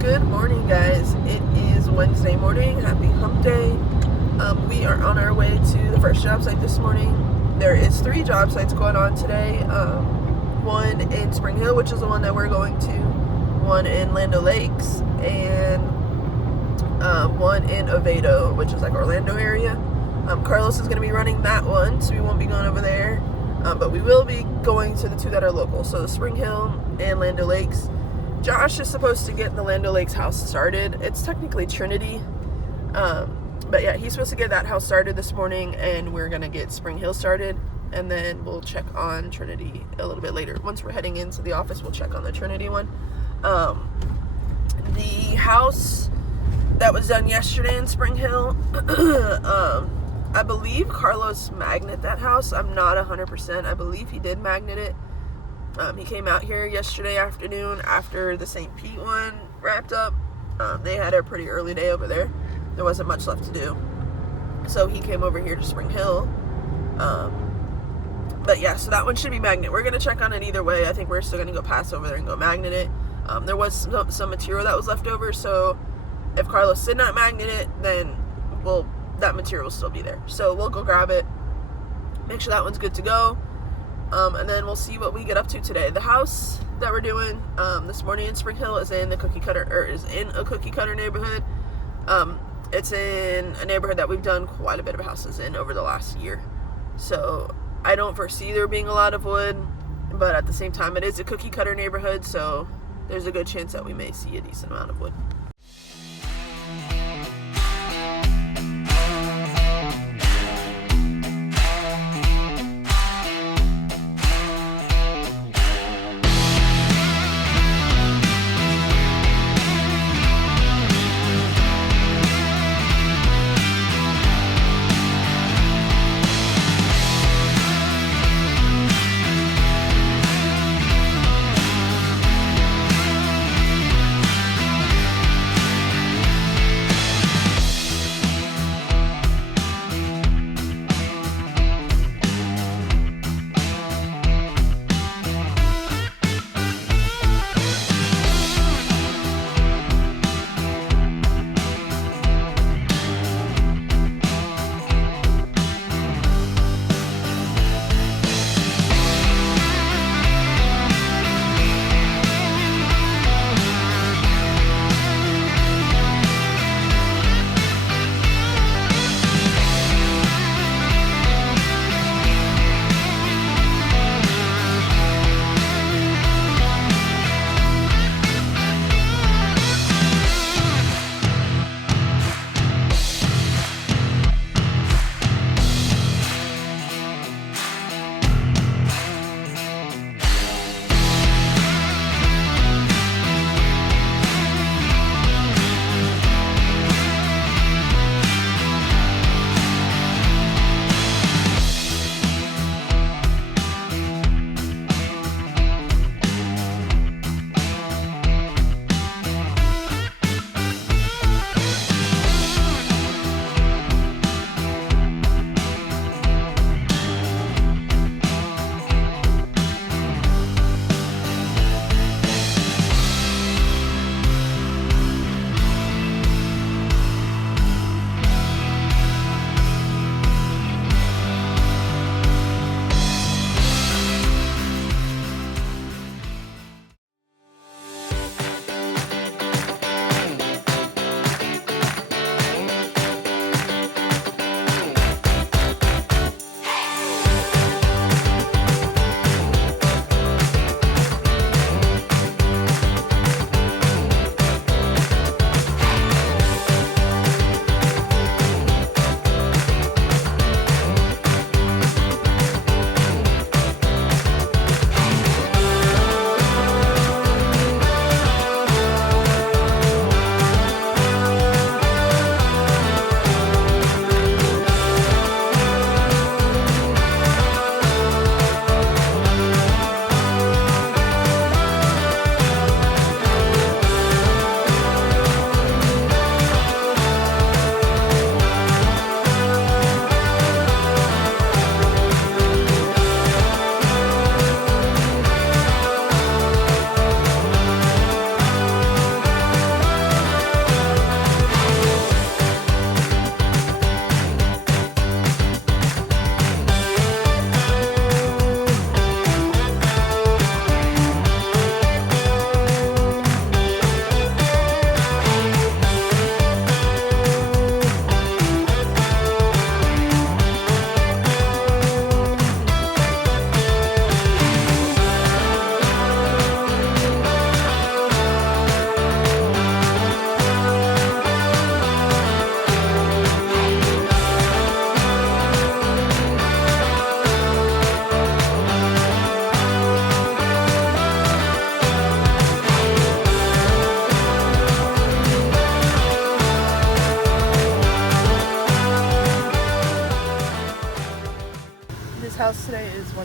Good morning, guys. It is Wednesday morning. Happy hump day. We are on our way to the first job site this morning. There is 3 job sites going on today. One in Spring Hill, which is the one that we're going to, one in Lando Lakes, and one in Oviedo, which is like Orlando area. Carlos is going to be running that one, so we won't be going over there. But we will be going to the 2 that are local, so Spring Hill and Lando Lakes. Josh is supposed to get the Lando Lakes house started. It's technically Trinity. But yeah, he's supposed to get that house started this morning, and we're going to get Spring Hill started, and then we'll check on Trinity a little bit later. Once we're heading into the office, we'll check on the Trinity one. The house that was done yesterday in Spring Hill, I believe Carlos magnet that house. I'm not 100%. I believe he did magnet it. He came out here yesterday afternoon after the St. Pete one wrapped up. They had a pretty early day over there. There wasn't much left to do. So he came over here to Spring Hill. But yeah, so that one should be magnet. We're going to check on it either way. I think we're still going to go pass over there and go magnet it. There was some material that was left over, so if Carlos did not magnet it, then that material will still be there. So we'll go grab it, make sure that one's good to go. And then we'll see what we get up to today. The house that we're doing this morning in Spring Hill is in a cookie cutter neighborhood. It's in a neighborhood that we've done quite a bit of houses in over the last year. So I don't foresee there being a lot of wood, but at the same time, it is a cookie cutter neighborhood, so there's a good chance that we may see a decent amount of wood.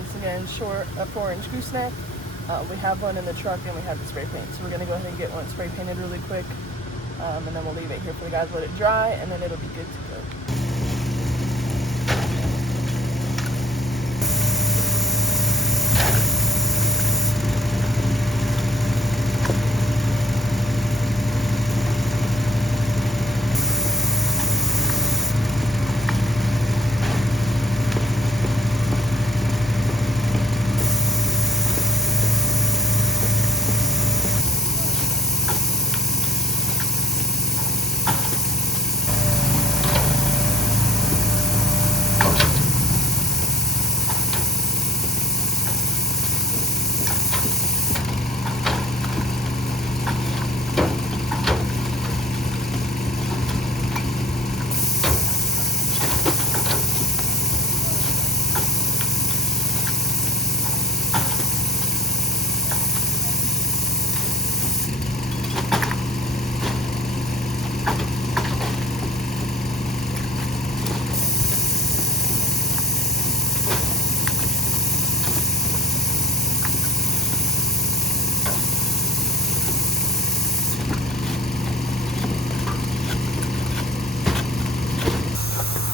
once again, a 4-inch gooseneck. We have one in the truck and we have the spray paint. So we're gonna go ahead and get one spray painted really quick. And then we'll leave it here for the guys, let it dry, and then it'll be good to go.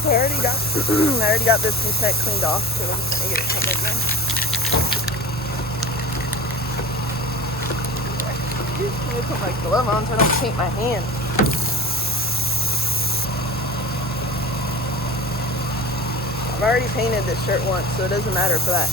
I already got this gooseneck cleaned off, so we're just gonna get it covered now. Let me put my glove on so I don't paint my hand. I've already painted this shirt once, so it doesn't matter for that.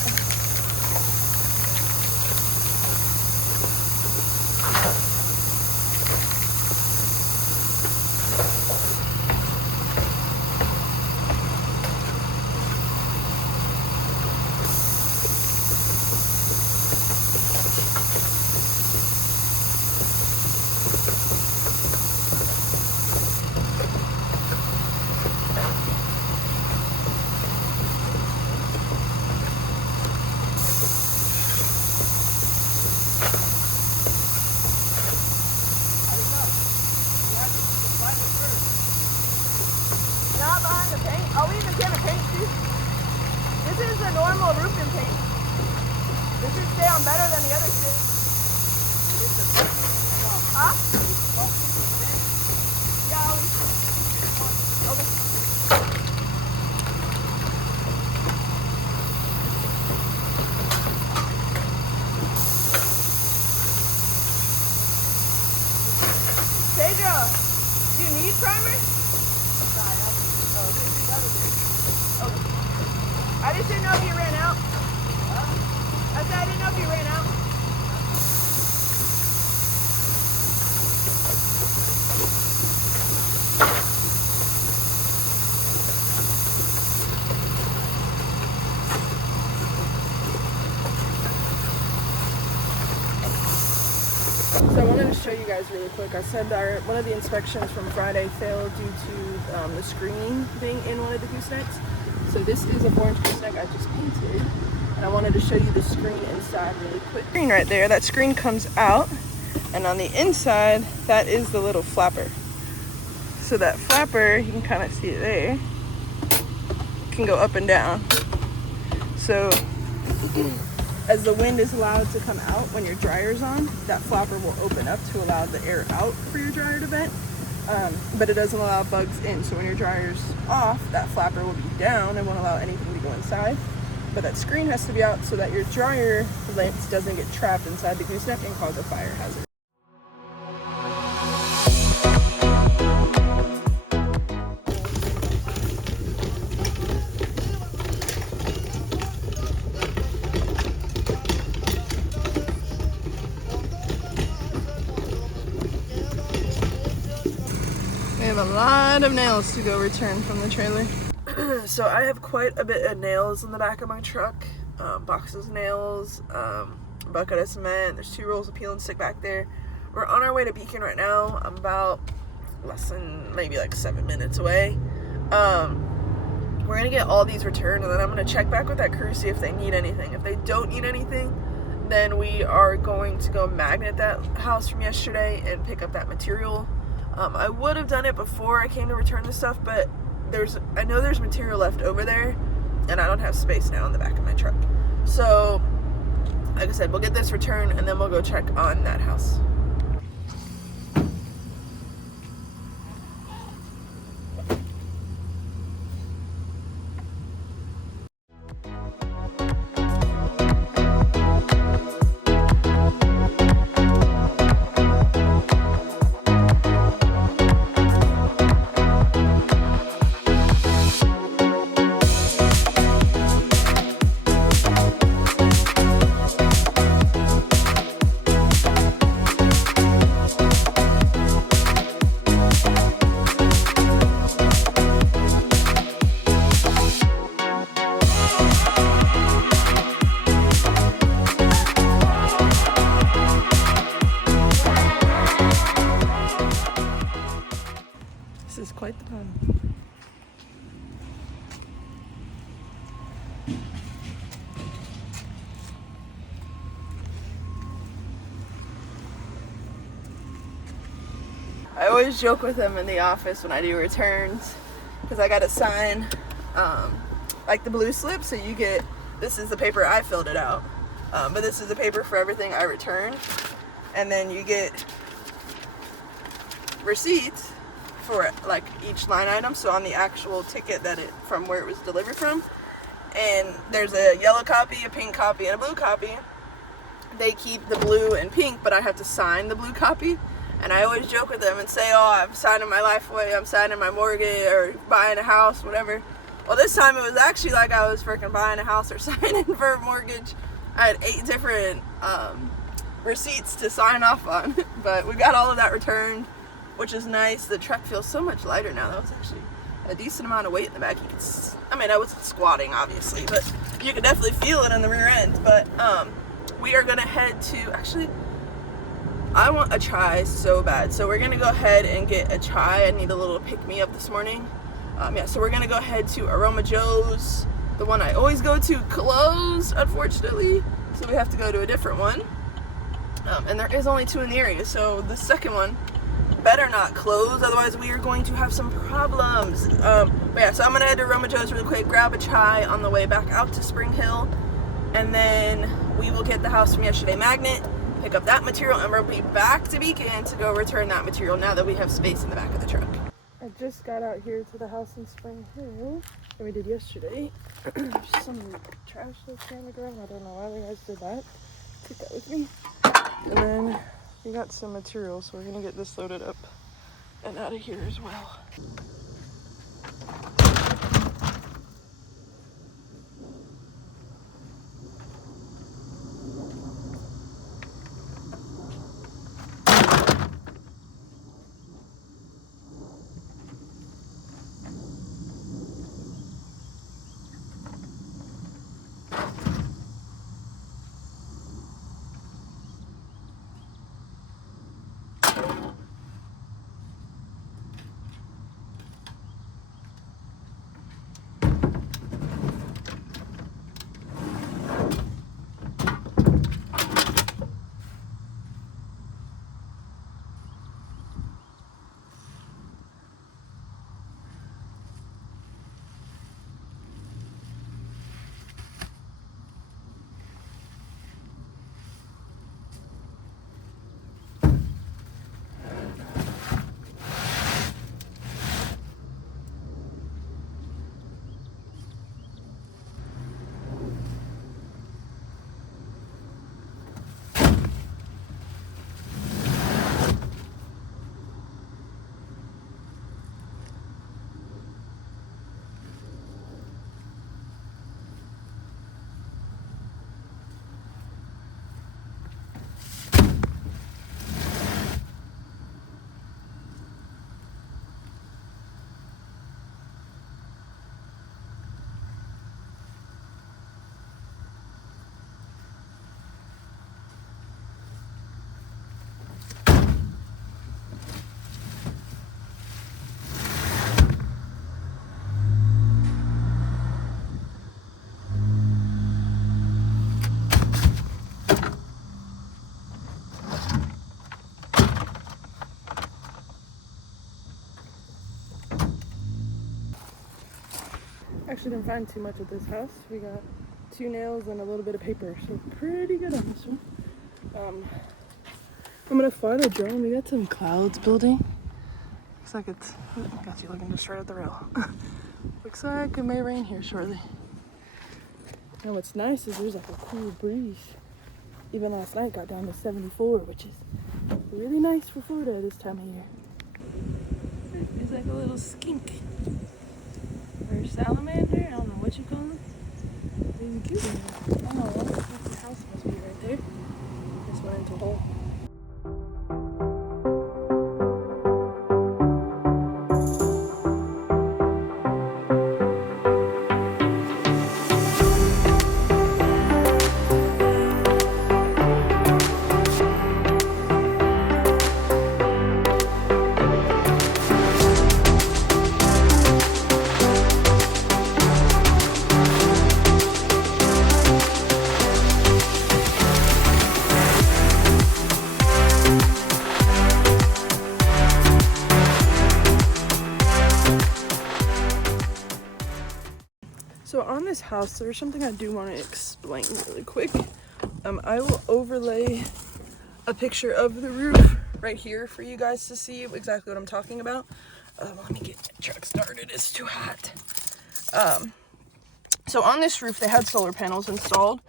Oh, we even can paint too. This is the normal roofing paint. This should stay on better than the other shit. Huh? Yeah, okay. Pedro, do you need primer? I just didn't know if you ran out. I said I didn't know if you ran out. So I wanted to show you guys really quick. I said one of the inspections from Friday failed due to the screen being in one of the goosenecks. So this is a 4-inch gooseneck I just painted, and I wanted to show you the screen inside really quick. Screen right there, that screen comes out, and on the inside, that is the little flapper. So that flapper, you can kind of see it there, can go up and down. So as the wind is allowed to come out when your dryer's on, that flapper will open up to allow the air out for your dryer to vent. But it doesn't allow bugs in, so when your dryer's off, that flapper will be down and won't allow anything to go inside. But that screen has to be out so that your dryer lint doesn't get trapped inside the gooseneck and cause a fire hazard. We have a lot of nails to go return from the trailer. So I have quite a bit of nails in the back of my truck. Boxes of nails, bucket of cement. There's 2 rolls of peel and stick back there. We're on our way to Beacon right now. I'm about less than maybe like 7 minutes away. We're gonna get all these returned, and then I'm gonna check back with that crew, see if they need anything. If they don't need anything, then we are going to go magnet that house from yesterday and pick up that material. I would have done it before I came to return the stuff, but I know there's material left over there, and I don't have space now in the back of my truck. So, like I said, we'll get this returned and then we'll go check on that house. This is quite the fun. I always joke with them in the office when I do returns because I got to sign like the blue slip. So you get, this is the paper I filled it out, but this is the paper for everything I returned, and then you get receipts for like each line item. So on the actual ticket that it from where it was delivered from, and there's a yellow copy, a pink copy, and a blue copy. They keep the blue and pink, but I have to sign the blue copy. And I always joke with them and say, oh, I'm signing my life away, I'm signing my mortgage, or buying a house, whatever. Well, this time it was actually like I was freaking buying a house or signing for a mortgage. I had 8 different receipts to sign off on. But we got all of that returned, which is nice. The truck feels so much lighter now. That was actually a decent amount of weight in the back. You could, I mean, I wasn't squatting, obviously, but you could definitely feel it in the rear end. But we are going to head to, actually, I want a chai so bad. So we're going to go ahead and get a chai. I need a little pick-me-up this morning. Yeah, so we're going to go ahead to Aroma Joe's. The one I always go to closed, unfortunately. So we have to go to a different one. And there is only 2 in the area. So the second one better not close. Otherwise, we are going to have some problems. But yeah, so I'm going to head to Aroma Joe's really quick, grab a chai on the way back out to Spring Hill. And then we will get the house from yesterday magnet, pick up that material, and we'll be back to Beacon to go return that material now that we have space in the back of the truck. I just got out here to the house in Spring Hill, and we did yesterday. There's some trash that's on the ground. I don't know why the guys did that. Take that with me. And then we got some material, so we're gonna get this loaded up and out of here as well. Actually didn't find too much at this house. We got 2 nails and a little bit of paper, so pretty good on this one. I'm gonna fly the drone. We got some clouds building. Looks like it's, got you looking just right at the rail. Looks like it may rain here shortly. And what's nice is there's like a cool breeze. Even last night got down to 74, which is really nice for Florida this time of year. It's like a little skink. Or salamander, I don't know what you call them. Really cute. Oh, that's the house must be right there. This went into a hole. So on this house, there's something I do want to explain really quick. I will overlay a picture of the roof right here for you guys to see exactly what I'm talking about. Let me get the truck started, it's too hot. So on this roof, they had solar panels installed.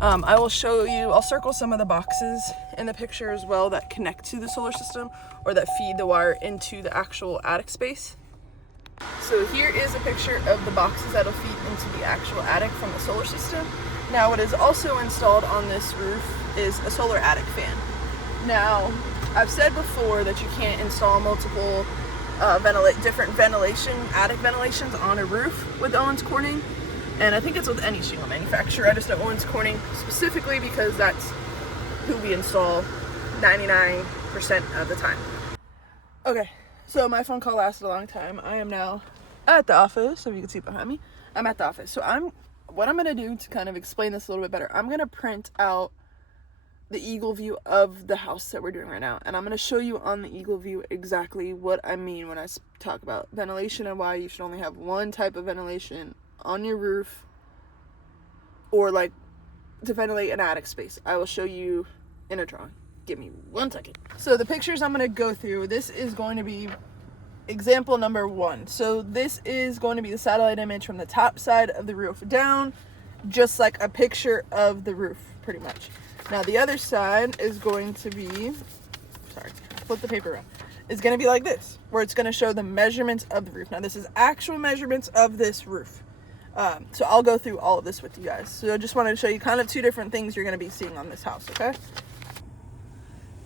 I will show you, I'll circle some of the boxes in the picture as well that connect to the solar system or that feed the wire into the actual attic space. So here is a picture of the boxes that'll feed into the actual attic from the solar system. Now what is also installed on this roof is a solar attic fan. Now I've said before that you can't install multiple different attic ventilations on a roof with Owens Corning, and I think it's with any shingle manufacturer. I just know Owens Corning specifically because that's who we install 99% of the time. Okay. So my phone call lasted a long time. I am now at the office, so you can see behind me. I'm at the office. So what I'm gonna do to kind of explain this a little bit better, I'm gonna print out the eagle view of the house that we're doing right now. And I'm gonna show you on the eagle view exactly what I mean when I talk about ventilation and why you should only have one type of ventilation on your roof or like to ventilate an attic space. I will show you in a drawing. Give me 1 second. So the pictures I'm going to go through, this is going to be example number 1. So this is going to be the satellite image from the top side of the roof down, just like a picture of the roof, pretty much. Now the other side is going to be, sorry, flip the paper around. It's going to be like this, where it's going to show the measurements of the roof. Now this is actual measurements of this roof. So I'll go through all of this with you guys. So I just wanted to show you kind of 2 different things you're going to be seeing on this house, okay?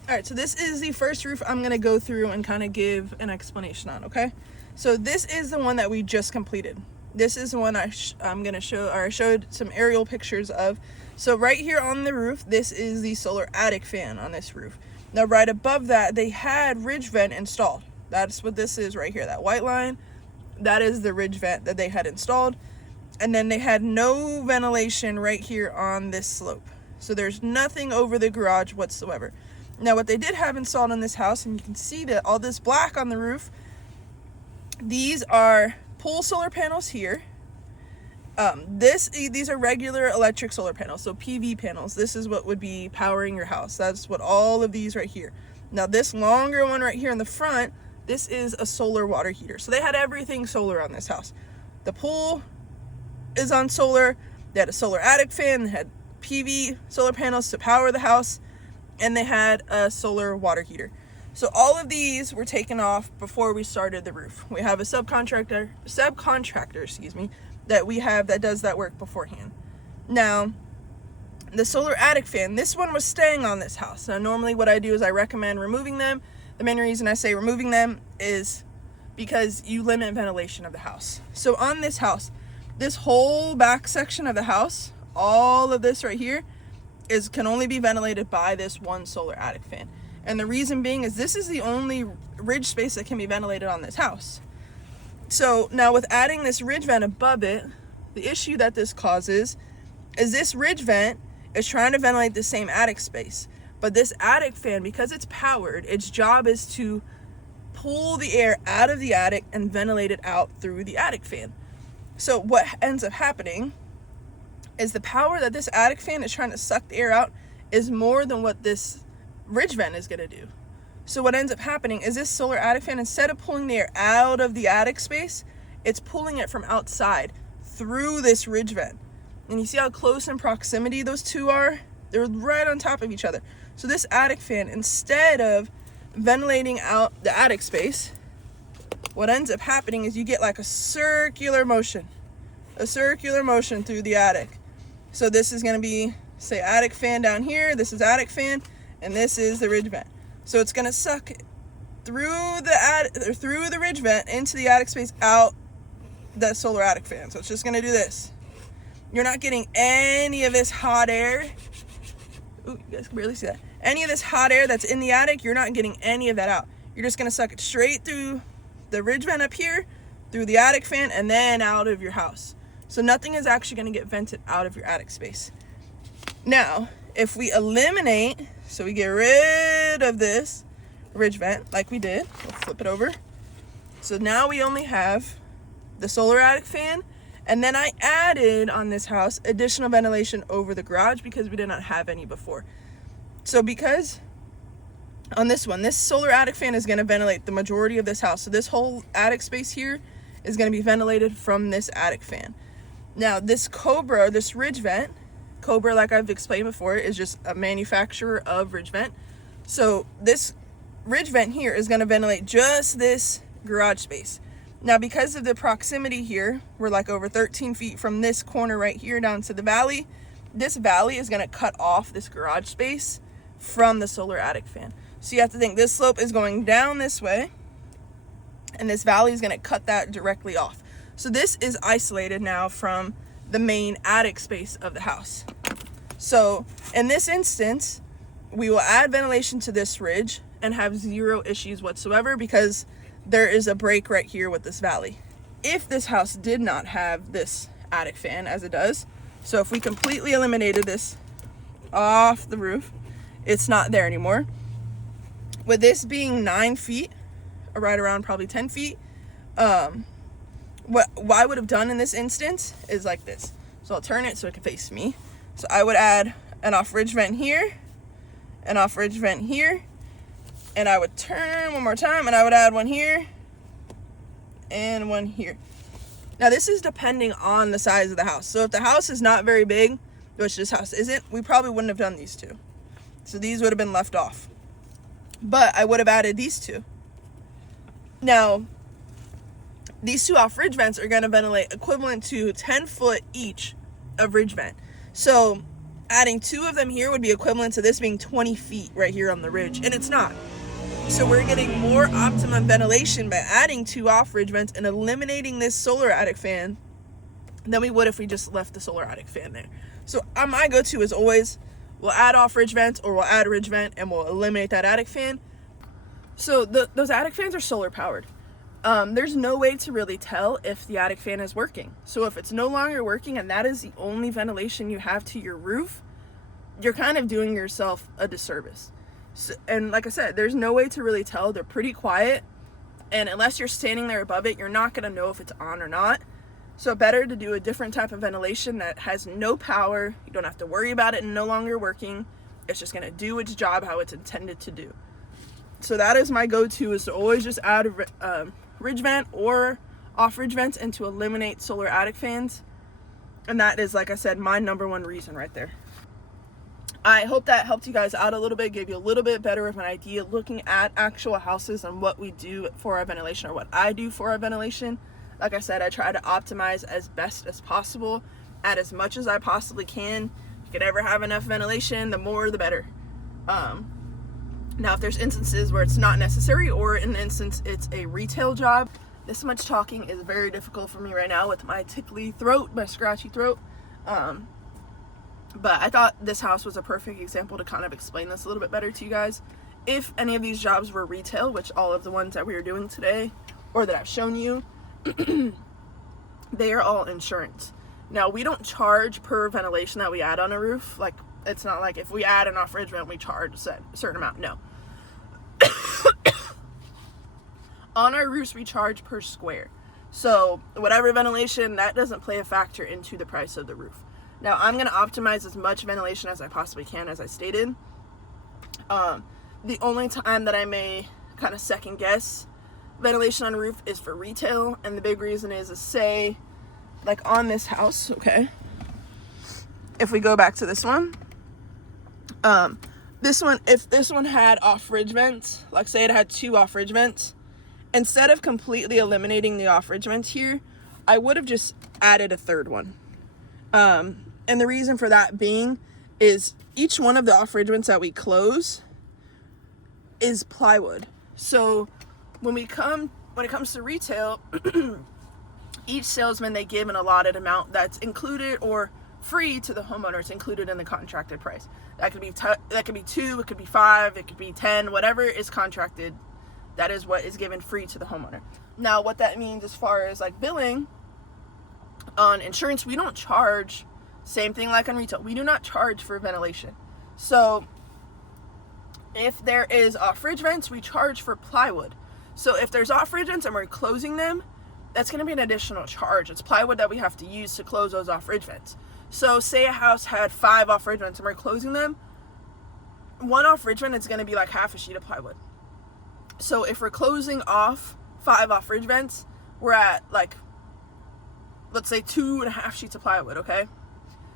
Alright, so this is the first roof I'm going to go through and kind of give an explanation on, okay? So this is the one that we just completed. This is the one I'm going to show, or I showed some aerial pictures of. So right here on the roof, this is the solar attic fan on this roof. Now right above that, they had ridge vent installed. That's what this is right here, that white line. That is the ridge vent that they had installed. And then they had no ventilation right here on this slope. So there's nothing over the garage whatsoever. Now what they did have installed in this house, and you can see that all this black on the roof, these are pole solar panels here. These are regular electric solar panels, so PV panels. This is what would be powering your house. That's what all of these right here. Now this longer one right here in the front, this is a solar water heater. So they had everything solar on this house. The pool is on solar. They had a solar attic fan. They had PV solar panels to power the house. And they had a solar water heater. So all of these were taken off before we started the roof. We have a subcontractor, that we have that does that work beforehand. Now, the solar attic fan, this one was staying on this house. Now, normally what I do is I recommend removing them. The main reason I say removing them is because you limit ventilation of the house. So on this house, this whole back section of the house, all of this right here, can only be ventilated by this one solar attic fan. And the reason being is this is the only ridge space that can be ventilated on this house. So now with adding this ridge vent above it, the issue that this causes is this ridge vent is trying to ventilate the same attic space. But this attic fan, because it's powered, its job is to pull the air out of the attic and ventilate it out through the attic fan. So what ends up happening is the power that this attic fan is trying to suck the air out is more than what this ridge vent is going to do. So what ends up happening is this solar attic fan, instead of pulling the air out of the attic space, it's pulling it from outside through this ridge vent. And you see how close in proximity those two are? They're right on top of each other. So this attic fan, instead of ventilating out the attic space, what ends up happening is you get like a circular motion through the attic. So this is going to be, say, attic fan down here, this is attic fan, and this is the ridge vent. So it's going to suck through the ridge vent into the attic space, out the solar attic fan. So it's just going to do this. You're not getting any of this hot air. Ooh, you guys can barely see that. Any of this hot air that's in the attic, you're not getting any of that out. You're just going to suck it straight through the ridge vent up here, through the attic fan, and then out of your house. So nothing is actually going to get vented out of your attic space. Now, if we eliminate, so we get rid of this ridge vent like we did, we'll flip it over. So now we only have the solar attic fan, and then I added on this house additional ventilation over the garage because we did not have any before. So because on this one, this solar attic fan is going to ventilate the majority of this house. So this whole attic space here is going to be ventilated from this attic fan. Now this Cobra, this ridge vent, Cobra, like I've explained before, is just a manufacturer of ridge vent. So this ridge vent here is going to ventilate just this garage space. Now because of the proximity here, we're like over 13 feet from this corner right here down to the valley. This valley is going to cut off this garage space from the solar attic fan. So you have to think this slope is going down this way, and this valley is going to cut that directly off. So this is isolated now from the main attic space of the house. So in this instance, we will add ventilation to this ridge and have zero issues whatsoever because there is a break right here with this valley. If this house did not have this attic fan, as it does, so if we completely eliminated this off the roof, it's not there anymore. With this being 9 feet, or right around probably 10 feet, what I would have done in this instance is like this. So I'll turn it so it can face me. So I would add an off ridge vent here, an off ridge vent here, and I would turn one more time and I would add one here and one here. Now this is depending on the size of the house. So if the house is not very big, which this house isn't, we probably wouldn't have done these two. So these would have been left off. But I would have added these two. Now, these two off ridge vents are going to ventilate equivalent to 10 foot each of ridge vent. So adding two of them here would be equivalent to this being 20 feet right here on the ridge, and it's not. So we're getting more optimum ventilation by adding two off ridge vents and eliminating this solar attic fan than we would if we just left the solar attic fan there. So my go-to is always, we'll add off ridge vents or we'll add a ridge vent and we'll eliminate that attic fan. So those attic fans are solar powered. There's no way to really tell if the attic fan is working. So if it's no longer working and that is the only ventilation you have to your roof, you're kind of doing yourself a disservice. So, and like I said, there's no way to really tell. They're pretty quiet, and unless you're standing there above it, you're not going to know if it's on or not. So better to do a different type of ventilation that has no power. You don't have to worry about it no longer working. It's just going to do its job how it's intended to do. So that is my go-to, is to always just add a ridge vent or off ridge vents and to eliminate solar attic fans. And that is, like I said, my number one reason right there. I hope that helped you guys out a little bit, gave you a little bit better of an idea looking at actual houses and what we do for our ventilation, or what I do for our ventilation. Like I said, I try to optimize as best as possible, add as much as I possibly can. If you could ever have enough ventilation, the more the better. Now if there's instances where it's not necessary, or in the instance it's a retail job, this much talking is very difficult for me right now with my tickly throat, my scratchy throat. But I thought this house was a perfect example to kind of explain this a little bit better to you guys. If any of these jobs were retail, which all of the ones that we are doing today, or that I've shown you, they are all insurance. Now, we don't charge per ventilation that we add on a roof. Like, it's not like if we add an off ridge vent, we charge a certain amount. No. On our roofs, we charge per square. So whatever ventilation, that doesn't play a factor into the price of the roof. Now I'm going to optimize as much ventilation as I possibly can, as I stated. The only time that I may kind of second guess ventilation on a roof is for retail, and the big reason is say, like on this house, okay, if we go back to this one, if this one had off-ridge vents, like say it had 2 off-ridge vents, instead of completely eliminating the off-ridge vents here, I would have just added a 3rd one. And the reason for that being is each one of the off-ridge vents that we close is plywood. So when it comes to retail, each salesman, they give an allotted amount that's included or free to the homeowner. It's included in the contracted price. That could be 2, it could be 5, it could be 10, whatever is contracted. That is what is given free to the homeowner. Now, what that means as far as like billing on insurance, we don't charge. Same thing like on retail. We do not charge for ventilation. So if there is off-ridge vents, we charge for plywood. So if there's off-ridge vents and we're closing them, that's going to be an additional charge. It's plywood that we have to use to close those off-ridge vents. So say a house had 5 off-ridge vents and we're closing them, 1 off-ridge vent is going to be like half a sheet of plywood. So if we're closing off 5 off-ridge vents, we're at like, let's say 2.5 sheets of plywood, okay?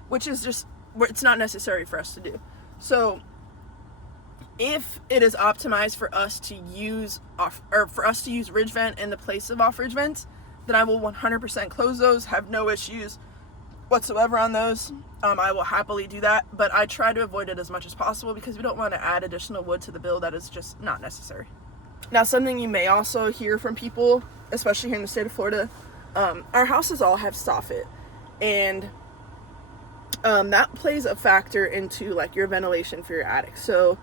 Which is just, it's not necessary for us to do. So if it is optimized for us to use ridge vent in the place of off-ridge vents, then I will 100% close those, have no issues whatsoever on those. I will happily do that, but I try to avoid it as much as possible because we don't want to add additional wood to the bill that is just not necessary. Now, something you may also hear from people, especially here in the state of Florida, our houses all have soffit, and that plays a factor into like your ventilation for your attic. So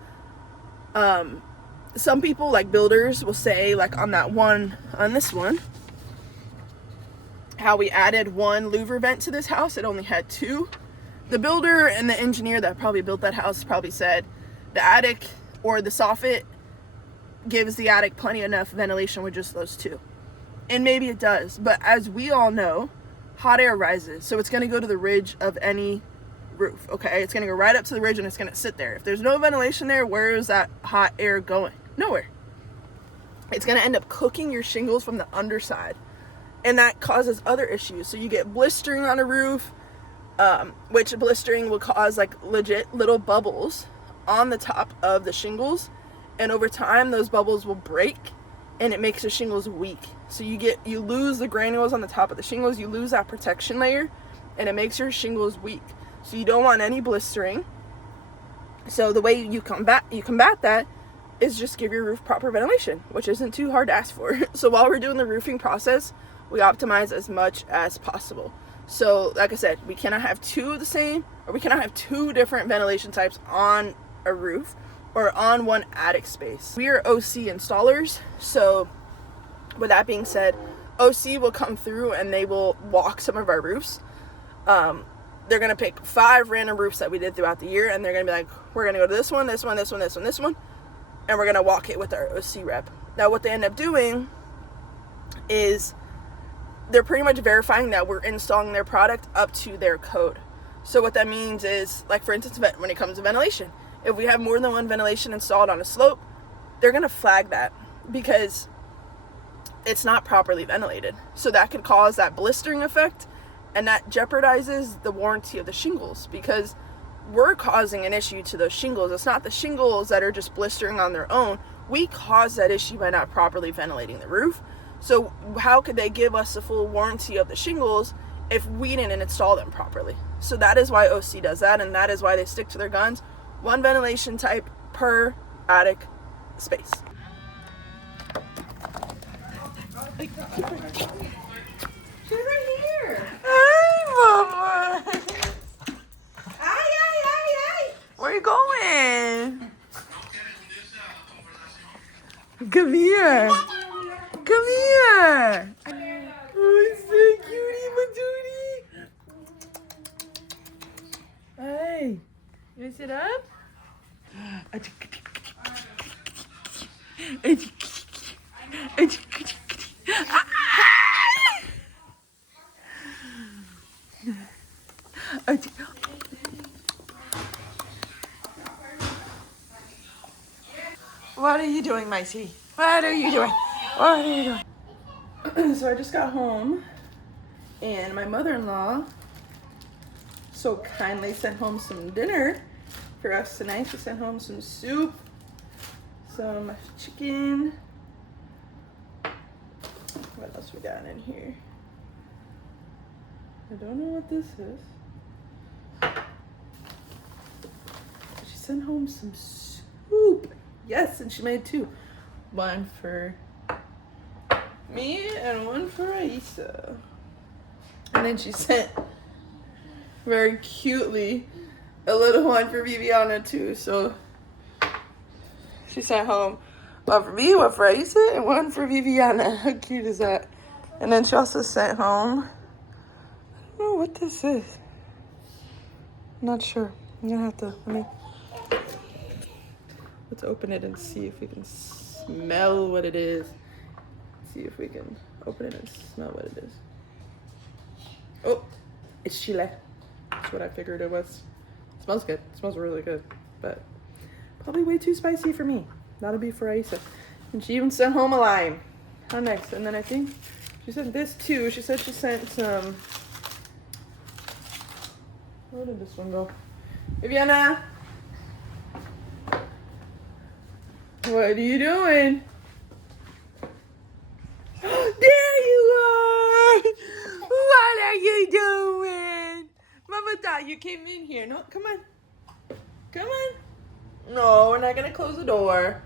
some people, like builders, will say like on this one, how we added 1 louver vent to this house, it only had 2. The builder and the engineer that probably built that house probably said the attic or the soffit gives the attic plenty enough ventilation with just those 2. And maybe it does, but as we all know, hot air rises, so it's going to go to the ridge of any roof, okay? It's going to go right up to the ridge and it's going to sit there. If there's no ventilation there, where is that hot air going? Nowhere. It's going to end up cooking your shingles from the underside, and that causes other issues. So you get blistering on a roof, which blistering will cause like legit little bubbles on the top of the shingles, and over time those bubbles will break and it makes the shingles weak. So you lose the granules on the top of the shingles, you lose that protection layer, and it makes your shingles weak. So you don't want any blistering. So the way you combat that is just give your roof proper ventilation, which isn't too hard to ask for. So while we're doing the roofing process, we optimize as much as possible. So like I said, we cannot have 2 of the same, or we cannot have 2 different ventilation types on a roof or on one attic space. We are OC installers, so with that being said, OC will come through and they will walk some of our roofs. They're going to pick 5 random roofs that we did throughout the year, and they're going to be like, we're going to go to this one, this one, this one, this one, this one, and we're going to walk it with our OC rep. Now what they end up doing is they're pretty much verifying that we're installing their product up to their code. So what that means is, like for instance, when it comes to ventilation, if we have more than 1 ventilation installed on a slope, they're going to flag that because it's not properly ventilated. So that could cause that blistering effect, and that jeopardizes the warranty of the shingles because we're causing an issue to those shingles. It's not the shingles that are just blistering on their own. We cause that issue by not properly ventilating the roof. So how could they give us the full warranty of the shingles if we didn't install them properly? So that is why OC does that, and that is why they stick to their guns. 1 ventilation type per attic space. She's right here. Hi, Mama. Ay. Where you going? Come here. Come here. Oh, it's so cutie, my duty. Hey, you wanna sit up? doing, my sweetie? What are you doing? What are you doing? So I just got home, and my mother-in-law so kindly sent home some dinner for us tonight. She sent home some soup, some chicken. What else we got in here? I don't know what this is. She sent home some soup. Yes, and she made two. One for me and one for Aisa. And then she sent very cutely a little one for Viviana too. So she sent home one for me, one for Aisa, and one for Viviana. How cute is that? And then she also sent home, I don't know what this is. I'm not sure. I'm gonna have to, let's open it and see if we can smell what it is. See if we can open it and smell what it is. Oh, it's chile. That's what I figured it was. It smells good. It smells really good, but probably way too spicy for me. That'll be for Aisa. And she even sent home a lime. How nice. And then I think she sent this too. She said she sent some, where did this one go? Viviana, what are you doing? There you are! What are you doing? Mama thought you came in here. No, come on. Come on. No, we're not gonna close the door.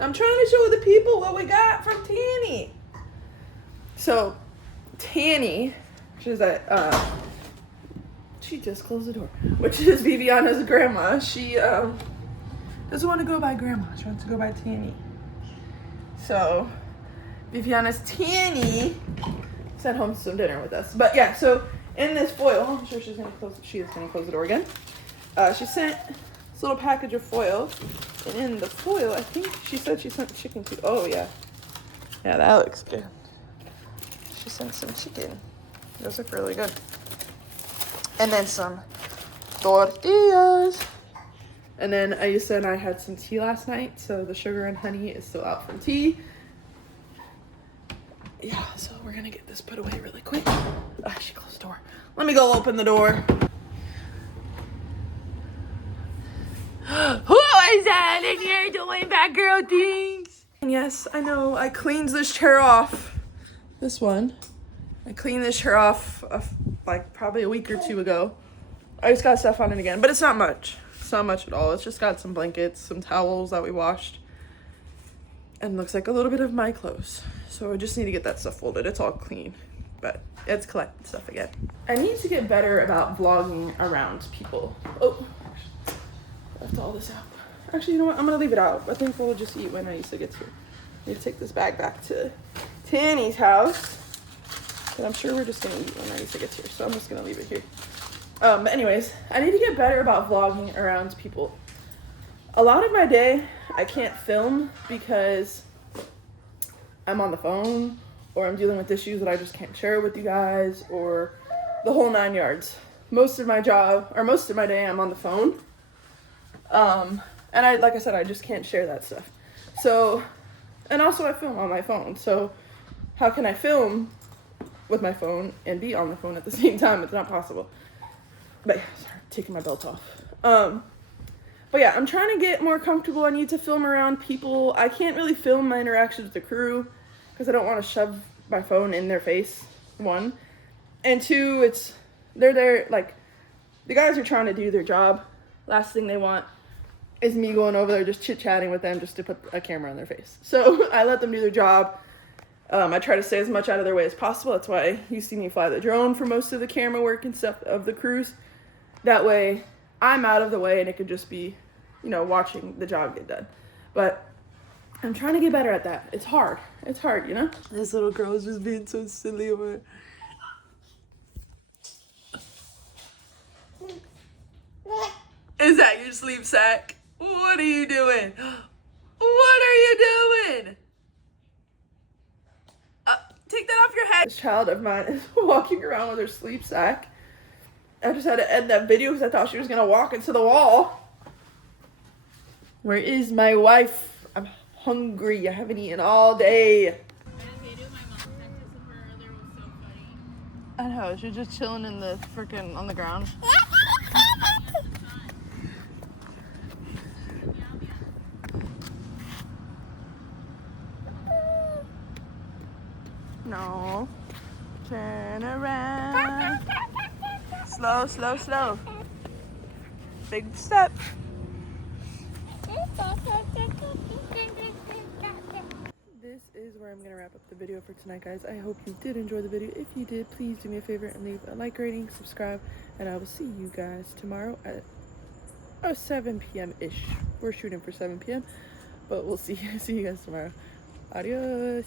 I'm trying to show the people what we got from Tanny. So, Tanny, which is she just closed the door, which is Viviana's grandma. She doesn't want to go by grandma. She wants to go by Tanny. So, Viviana's Tanny sent home some dinner with us. But yeah, so in this foil, I'm sure she is gonna close the door again. She sent this little package of foil, and in the foil, I think she said she sent chicken too. Oh yeah, yeah, that looks good. She sent some chicken. Those look really good. And then some tortillas. And then Aisa and I had some tea last night, so the sugar and honey is still out from tea. Yeah, so we're gonna get this put away really quick. Ah, she closed the door. Let me go open the door. Who is that in here doing bad girl things? And yes, I know, I cleaned this chair off. This one. I cleaned this chair off like probably a week or two ago. I just got stuff on it again, but it's not much. It's not much at all. It's just got some blankets, some towels that we washed, and looks like a little bit of my clothes. So I just need to get that stuff folded. It's all clean, but it's collected stuff again. I need to get better about vlogging around people. Oh, left all this out. Actually, you know what? I'm gonna leave it out. I think we'll just eat when Aisa gets here. I need to take this bag back to Tanny's house, but I'm sure we're just gonna eat when Aisa gets here. So I'm just gonna leave it here. But anyways, I need to get better about vlogging around people. A lot of my day, I can't film because I'm on the phone, or I'm dealing with issues that I just can't share with you guys, or the whole 9 yards. Most of my day, I'm on the phone. And like I said, I just can't share that stuff. So, and also I film on my phone. So how can I film with my phone and be on the phone at the same time? It's not possible. But yeah, sorry, taking my belt off. But yeah, I'm trying to get more comfortable. I need to film around people. I can't really film my interactions with the crew because I don't want to shove my phone in their face, one. And two, they're there, like, the guys are trying to do their job. Last thing they want is me going over there just chit-chatting with them just to put a camera on their face. So I let them do their job. I try to stay as much out of their way as possible. That's why you see me fly the drone for most of the camera work and stuff of the cruise. That way I'm out of the way and it could just be, you know, watching the job get done. But I'm trying to get better at that. It's hard. It's hard, you know? This little girl is just being so silly over it. Is that your sleep sack? What are you doing? What are you doing? Take that off your head. This child of mine is walking around with her sleep sack. I just had to end that video because I thought she was going to walk into the wall. Where is my wife? I'm hungry. I haven't eaten all day. That video my mom texted from her earlier was so funny. I know, she's just chilling in the freaking on the ground. No. Turn around. Slow, slow, slow. Big step. This is where I'm going to wrap up the video for tonight, guys. I hope you did enjoy the video. If you did, please do me a favor and leave a like rating, subscribe, and I will see you guys tomorrow at 7 p.m.-ish. We're shooting for 7 p.m., but we'll see you guys tomorrow. Adios.